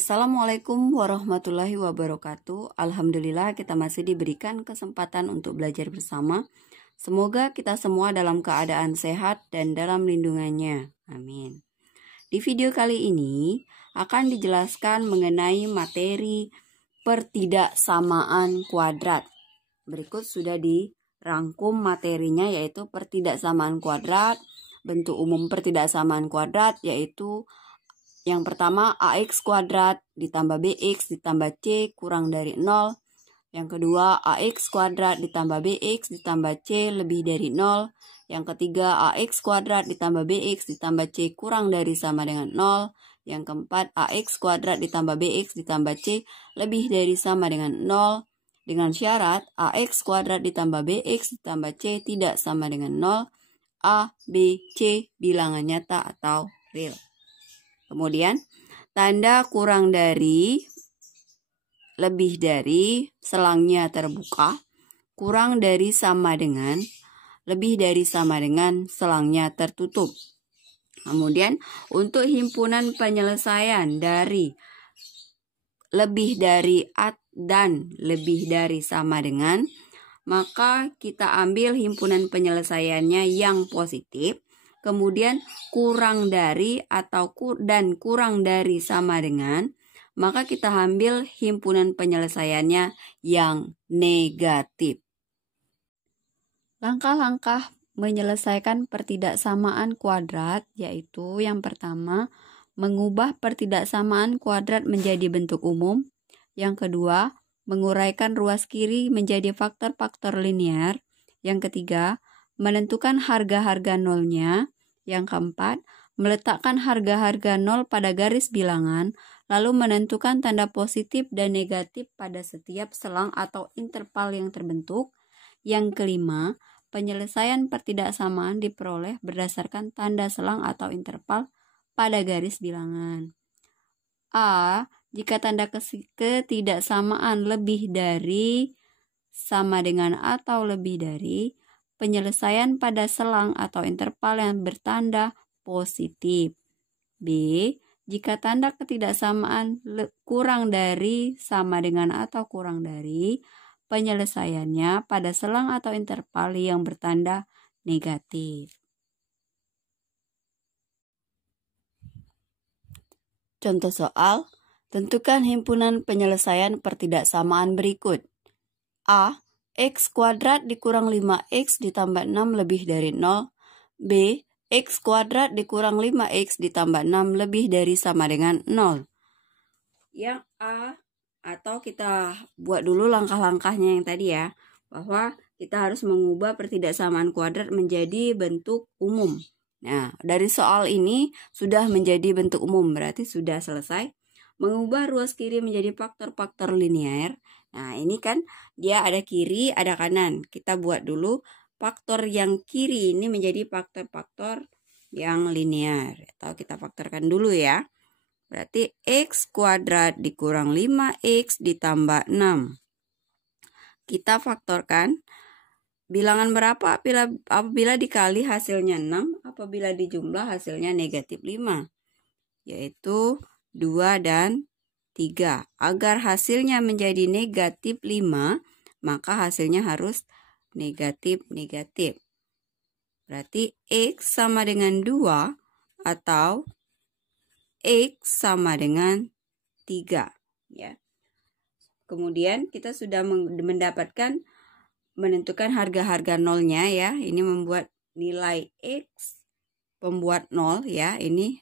Assalamualaikum warahmatullahi wabarakatuh. Alhamdulillah kita masih diberikan kesempatan untuk belajar bersama. Semoga kita semua dalam keadaan sehat dan dalam lindungannya. Amin. Di video kali ini akan dijelaskan mengenai materi pertidaksamaan kuadrat. Berikut sudah dirangkum materinya, yaitu pertidaksamaan kuadrat. Bentuk umum pertidaksamaan kuadrat yaitu yang pertama, AX kuadrat ditambah BX ditambah C kurang dari 0. Yang kedua, AX kuadrat ditambah BX ditambah C lebih dari 0. Yang ketiga, AX kuadrat ditambah BX ditambah C kurang dari sama dengan 0. Yang keempat, AX kuadrat ditambah BX ditambah C lebih dari sama dengan 0. Dengan syarat, AX kuadrat ditambah BX ditambah C tidak sama dengan 0. A, B, C bilangan nyata atau real. Kemudian, tanda kurang dari, lebih dari, selangnya terbuka, kurang dari sama dengan, lebih dari sama dengan, selangnya tertutup. Kemudian, untuk himpunan penyelesaian dari lebih dari dan lebih dari sama dengan, maka kita ambil himpunan penyelesaiannya yang positif. Kemudian kurang dari atau dan kurang dari sama dengan, maka kita ambil himpunan penyelesaiannya yang negatif. Langkah-langkah menyelesaikan pertidaksamaan kuadrat yaitu yang pertama, mengubah pertidaksamaan kuadrat menjadi bentuk umum. Yang kedua, menguraikan ruas kiri menjadi faktor-faktor linear. Yang ketiga, menentukan harga-harga nolnya. Yang keempat, meletakkan harga-harga nol pada garis bilangan, lalu menentukan tanda positif dan negatif pada setiap selang atau interval yang terbentuk. Yang kelima, penyelesaian pertidaksamaan diperoleh berdasarkan tanda selang atau interval pada garis bilangan. A. Jika tanda ketidaksamaan lebih dari, sama dengan atau lebih dari, penyelesaian pada selang atau interval yang bertanda positif. B. Jika tanda ketidaksamaan kurang dari, sama dengan atau kurang dari, penyelesaiannya pada selang atau interval yang bertanda negatif. Contoh soal, tentukan himpunan penyelesaian pertidaksamaan berikut. A. X kuadrat dikurang 5X ditambah 6 lebih dari 0. B. X kuadrat dikurang 5X ditambah 6 lebih dari sama dengan 0. Yang A, atau kita buat dulu langkah-langkahnya yang tadi ya, bahwa kita harus mengubah pertidaksamaan kuadrat menjadi bentuk umum. Nah, dari soal ini sudah menjadi bentuk umum, berarti sudah selesai. Mengubah ruas kiri menjadi faktor-faktor linear. Nah, ini kan dia ada kiri, ada kanan. Kita buat dulu faktor yang kiri ini menjadi faktor-faktor yang linear. Atau kita faktorkan dulu ya. Berarti X kuadrat dikurang 5X ditambah 6. Kita faktorkan. Bilangan berapa apabila dikali hasilnya 6, apabila dijumlah hasilnya negatif 5. Yaitu 2 dan 3. Agar hasilnya menjadi negatif 5, maka hasilnya harus negatif-negatif. Berarti X sama dengan 2 atau X sama dengan 3. Ya. Kemudian kita sudah mendapatkan menentukan harga-harga nolnya ya. Ini membuat nilai X pembuat 0 ya. Ini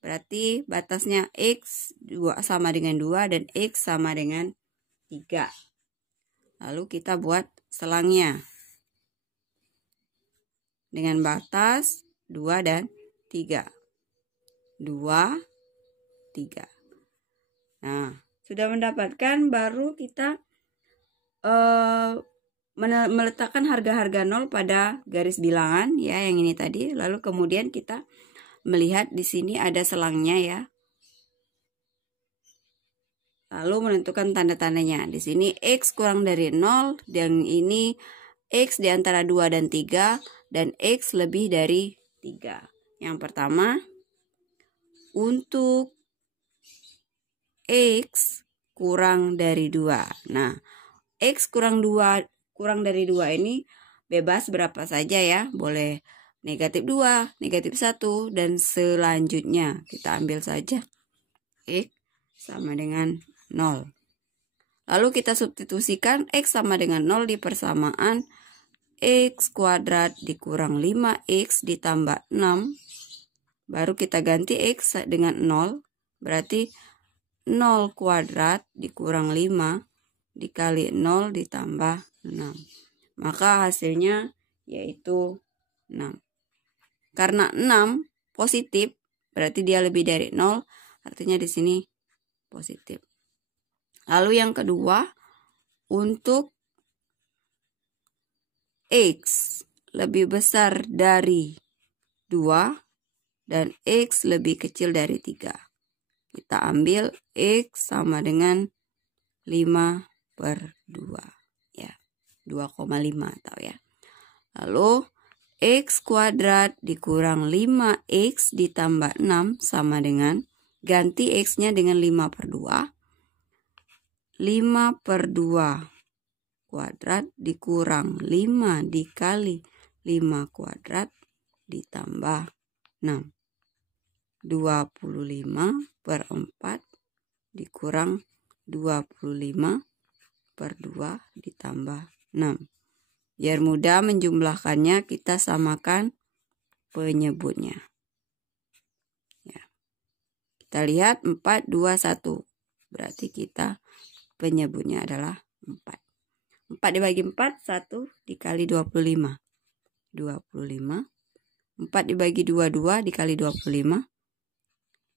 berarti batasnya X sama dengan 2 dan X sama dengan 3. Lalu kita buat selangnya. Dengan batas 2 dan 3. 2, 3. Nah, sudah mendapatkan, baru kita meletakkan harga-harga nol pada garis bilangan ya, yang ini tadi. Lalu kemudian kita melihat di sini ada selangnya ya. Lalu menentukan tanda-tandanya. Di sini X kurang dari 0 dan ini X di antara 2 dan 3 dan X lebih dari 3. Yang pertama, untuk X kurang dari 2. Nah, X kurang dari 2 ini bebas berapa saja ya. Boleh negatif 2, negatif 1, dan selanjutnya. Kita ambil saja X sama dengan 0. Lalu kita substitusikan X sama dengan 0 di persamaan X kuadrat dikurang 5X ditambah 6. Baru kita ganti X dengan 0. Berarti 0 kuadrat dikurang 5 dikali 0 ditambah 6. Maka hasilnya yaitu 6. Karena 6 positif, berarti dia lebih dari 0. Artinya di sini positif. Lalu yang kedua, untuk X lebih besar dari 2 dan X lebih kecil dari 3. Kita ambil X sama dengan 5/2. Ya, 2,5 tahu ya. Lalu X kuadrat dikurang 5X ditambah 6 sama dengan, ganti X-nya dengan 5/2. 5/2 kuadrat dikurang 5 dikali 5 kuadrat ditambah 6. 25/4 dikurang 25/2 ditambah 6. Biar mudah menjumlahkannya, kita samakan penyebutnya. Ya. Kita lihat 4, 2, 1. Berarti kita penyebutnya adalah 4. 4 dibagi 4, 1 dikali 25. 25. 4 dibagi 2, 2 dikali 25.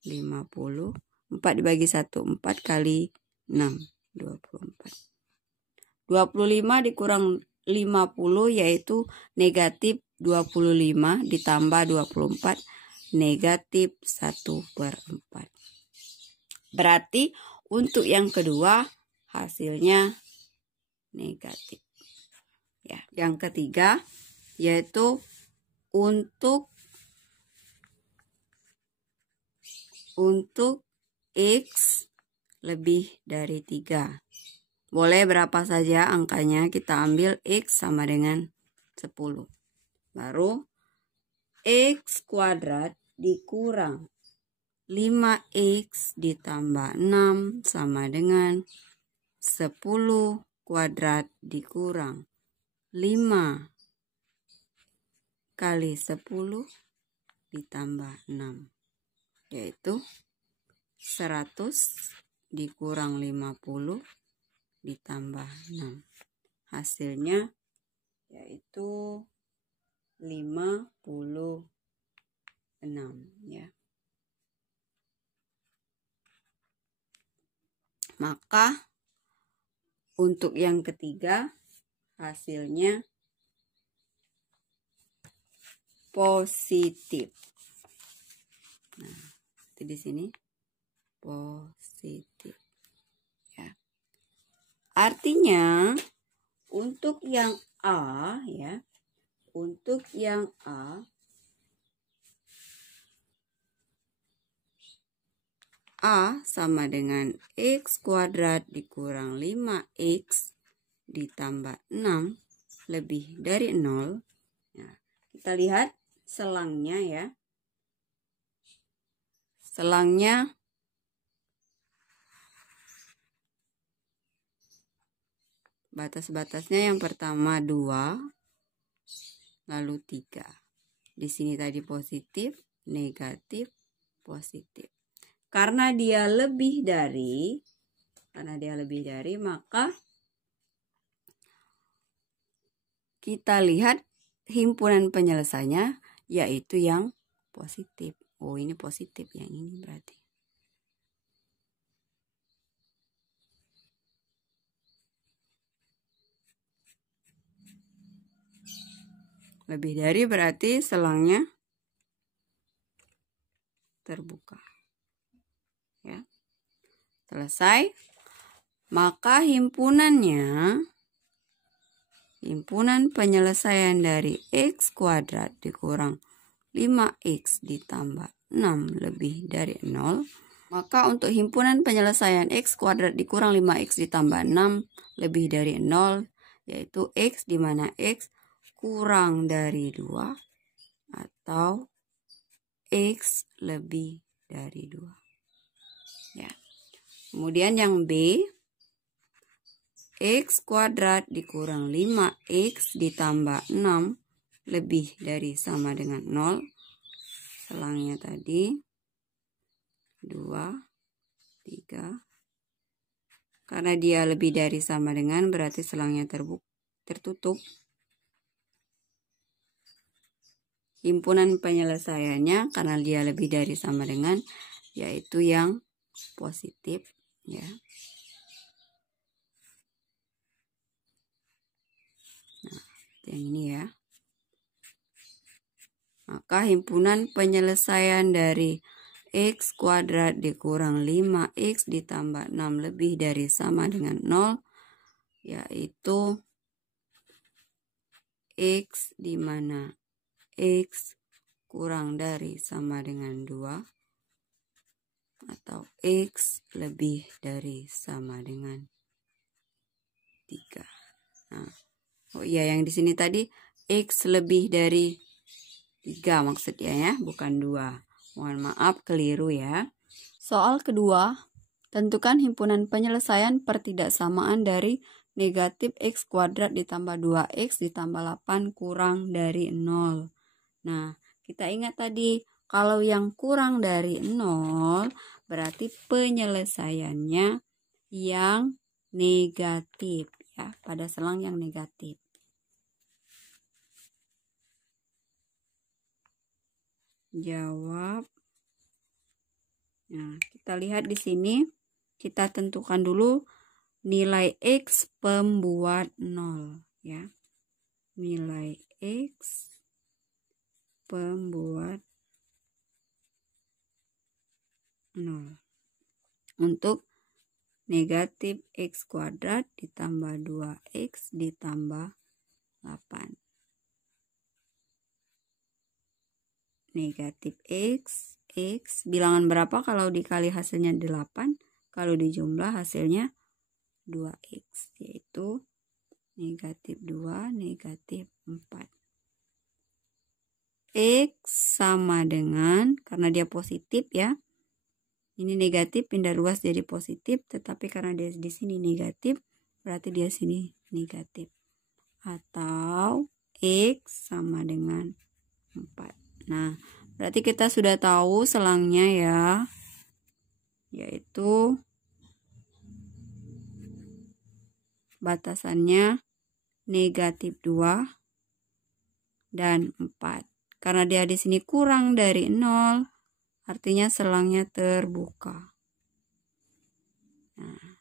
50. 4 dibagi 1, 4 kali 6. 24. 25 dikurang 50 yaitu negatif 25 ditambah 24, negatif 1/4. Berarti untuk yang kedua hasilnya negatif. Ya, yang ketiga yaitu untuk X lebih dari 3. Boleh berapa saja angkanya, kita ambil X sama dengan 10. Baru X kuadrat dikurang 5X ditambah 6 sama dengan 10 kuadrat dikurang 5 kali 10 ditambah 6. Yaitu 100 dikurang 50 ditambah 6. Hasilnya yaitu 56 ya. Maka untuk yang ketiga hasilnya positif. Nah, di sini positif. Ya. Artinya untuk yang A ya, untuk yang A sama dengan X kuadrat dikurang 5X ditambah 6 lebih dari 0. Nah, kita lihat selangnya ya. Selangnya batas-batasnya yang pertama 2, lalu 3. Di sini tadi positif, negatif, positif. Karena dia lebih dari, maka kita lihat himpunan penyelesaiannya yaitu yang positif. Oh, ini positif, yang ini berarti. Lebih dari berarti selangnya terbuka. Ya. Selesai. Maka himpunan penyelesaian dari X kuadrat dikurang 5X ditambah 6 lebih dari 0 Maka untuk himpunan penyelesaian X kuadrat dikurang 5X ditambah 6 lebih dari 0, yaitu X di mana X kurang dari 2 atau X lebih dari 2. Ya. Kemudian yang B, X kuadrat dikurang 5X ditambah 6 lebih dari sama dengan 0. Selangnya tadi 2, 3. Karena dia lebih dari sama dengan berarti selangnya tertutup. Himpunan penyelesaiannya karena dia lebih dari sama dengan yaitu yang positif ya. Nah, yang ini ya. Maka himpunan penyelesaian dari X kuadrat dikurang 5X ditambah 6 lebih dari sama dengan 0, yaitu X di mana X kurang dari sama dengan 2 atau X lebih dari sama dengan 3. Nah, oh iya yang di sini tadi X lebih dari 3 maksudnya ya, bukan 2. Mohon maaf keliru ya. Soal kedua, tentukan himpunan penyelesaian pertidaksamaan dari negatif X kuadrat ditambah 2X ditambah 8 kurang dari 0. Nah, kita ingat tadi kalau yang kurang dari 0 berarti penyelesaiannya yang negatif ya, pada selang yang negatif. Jawab. Nah, kita lihat di sini, kita tentukan dulu nilai X pembuat 0 ya. Nilai X pembuat 0 untuk negatif X kuadrat ditambah 2X ditambah 8. Negatif X, X bilangan berapa kalau dikali hasilnya 8, kalau dijumlah hasilnya 2X, yaitu negatif 2, negatif 4. X sama dengan, karena dia positif ya, ini negatif pindah luas jadi positif, tetapi karena dia di sini negatif, berarti dia sini negatif. Atau X sama dengan 4. Nah, berarti kita sudah tahu selangnya ya, yaitu batasannya negatif 2 dan 4. Karena dia di sini kurang dari 0, artinya selangnya terbuka. Nah,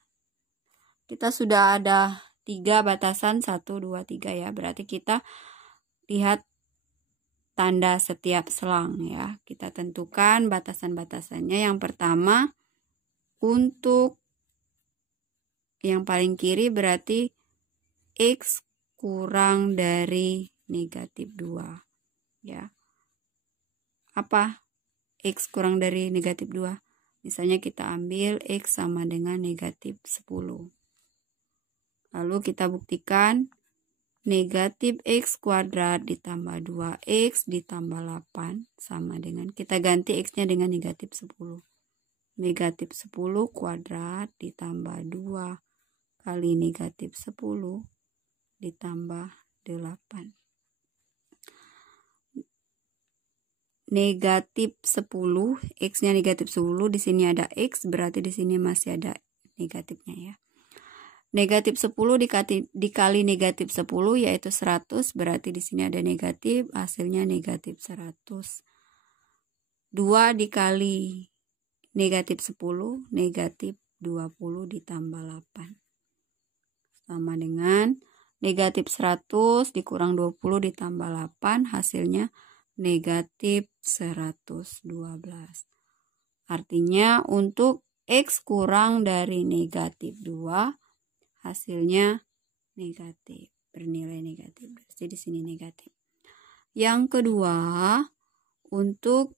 kita sudah ada 3 batasan, 1, 2, 3 ya. Berarti kita lihat tanda setiap selang ya. Kita tentukan batasan-batasannya. Yang pertama, untuk yang paling kiri berarti X kurang dari negatif 2 ya. Apa X kurang dari negatif 2? Misalnya kita ambil X sama dengan negatif 10. Lalu kita buktikan negatif X kuadrat ditambah 2X ditambah 8 sama dengan, kita ganti X-nya dengan negatif 10. Negatif 10 kuadrat ditambah 2 kali negatif 10 ditambah 8. Negatif 10, X-nya negatif 10, di sini ada X, berarti di sini masih ada negatifnya ya. Negatif 10 dikali negatif 10 yaitu 100, berarti di sini ada negatif, hasilnya negatif 100. 2 dikali negatif 10, negatif 20 ditambah 8. Sama dengan negatif 100 dikurang 20 ditambah 8, hasilnya negatif 112. Artinya untuk X kurang dari negatif 2, hasilnya negatif, bernilai negatif. Jadi di sini negatif. Yang kedua, untuk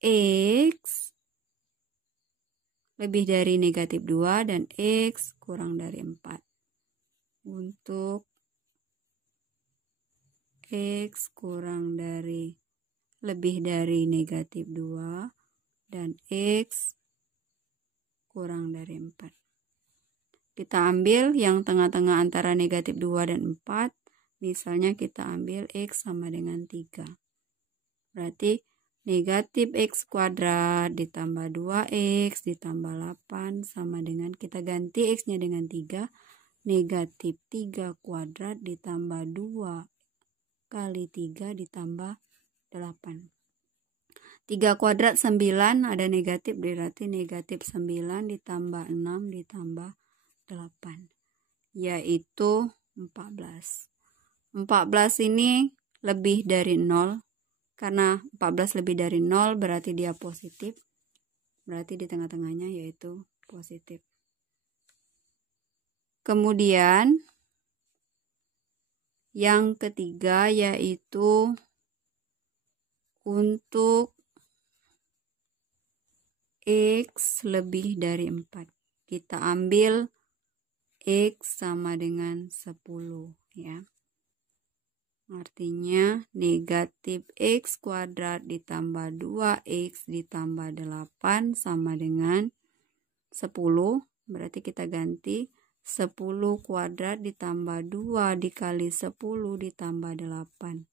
X lebih dari negatif 2 dan X kurang dari 4. Untuk X kurang dari lebih dari negatif 2 dan X kurang dari 4. Kita ambil yang tengah-tengah antara negatif 2 dan 4. Misalnya kita ambil X sama dengan 3. Berarti negatif X kuadrat ditambah 2X ditambah 8 sama dengan, kita ganti X-nya dengan 3. Negatif 3 kuadrat ditambah 2 kali 3 ditambah 8. 3 kuadrat 9, ada negatif, berarti negatif 9 ditambah 6 ditambah 8, yaitu 14. 14 ini lebih dari 0, karena 14 lebih dari 0 berarti dia positif, berarti di tengah-tengahnya yaitu positif. Kemudian yang ketiga yaitu untuk X lebih dari 4. Kita ambil X sama dengan 10 ya. Artinya negatif X kuadrat ditambah 2X ditambah 8 sama dengan 10. Berarti kita ganti 10 kuadrat ditambah 2 dikali 10 ditambah 8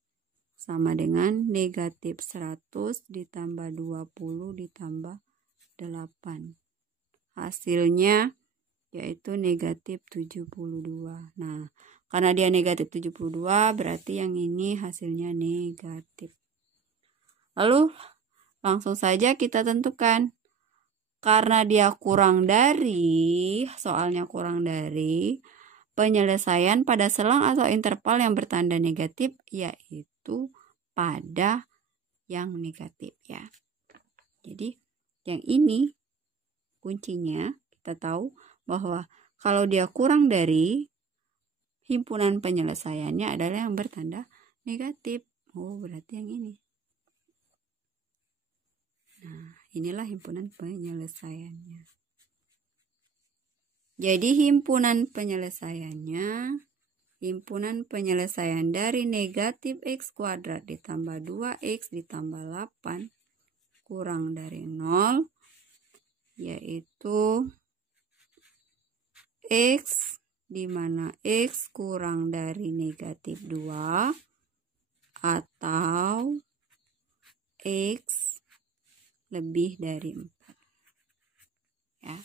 sama dengan negatif 100 ditambah 20 ditambah 8. Hasilnya yaitu negatif 72. Nah, karena dia negatif 72 berarti yang ini hasilnya negatif. Lalu langsung saja kita tentukan. Karena dia kurang dari, soalnya kurang dari, penyelesaian pada selang atau interval yang bertanda negatif yaitu pada yang negatif ya. Jadi yang ini kuncinya, kita tahu bahwa kalau dia kurang dari, himpunan penyelesaiannya adalah yang bertanda negatif. Oh, berarti yang ini. Nah, inilah himpunan penyelesaiannya. Jadi himpunan penyelesaian dari negatif X kuadrat ditambah 2X ditambah 8 kurang dari 0 yaitu X, di mana X kurang dari negatif 2 atau X lebih dari 4 ya.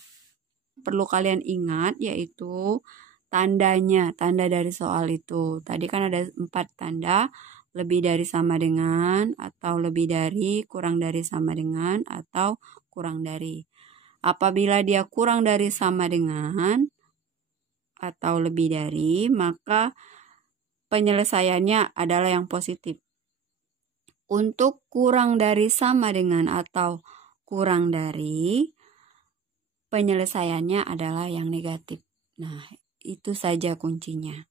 Perlu kalian ingat yaitu tandanya, tanda dari soal itu. Tadi kan ada 4 tanda, lebih dari sama dengan, atau lebih dari, kurang dari sama dengan, atau kurang dari. Apabila dia kurang dari sama dengan atau lebih dari, maka penyelesaiannya adalah yang positif. Untuk kurang dari sama dengan atau kurang dari, penyelesaiannya adalah yang negatif. Nah, itu saja kuncinya.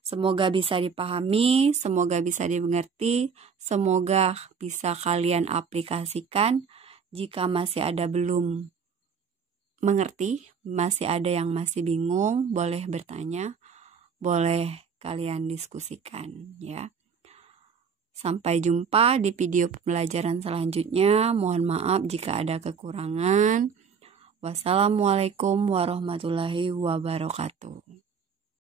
Semoga bisa dipahami, semoga bisa dimengerti, semoga bisa kalian aplikasikan. Jika masih ada belum mengerti, masih ada yang masih bingung, boleh bertanya, boleh kalian diskusikan ya. Sampai jumpa di video pembelajaran selanjutnya. Mohon maaf jika ada kekurangan. Wassalamualaikum warahmatullahi wabarakatuh.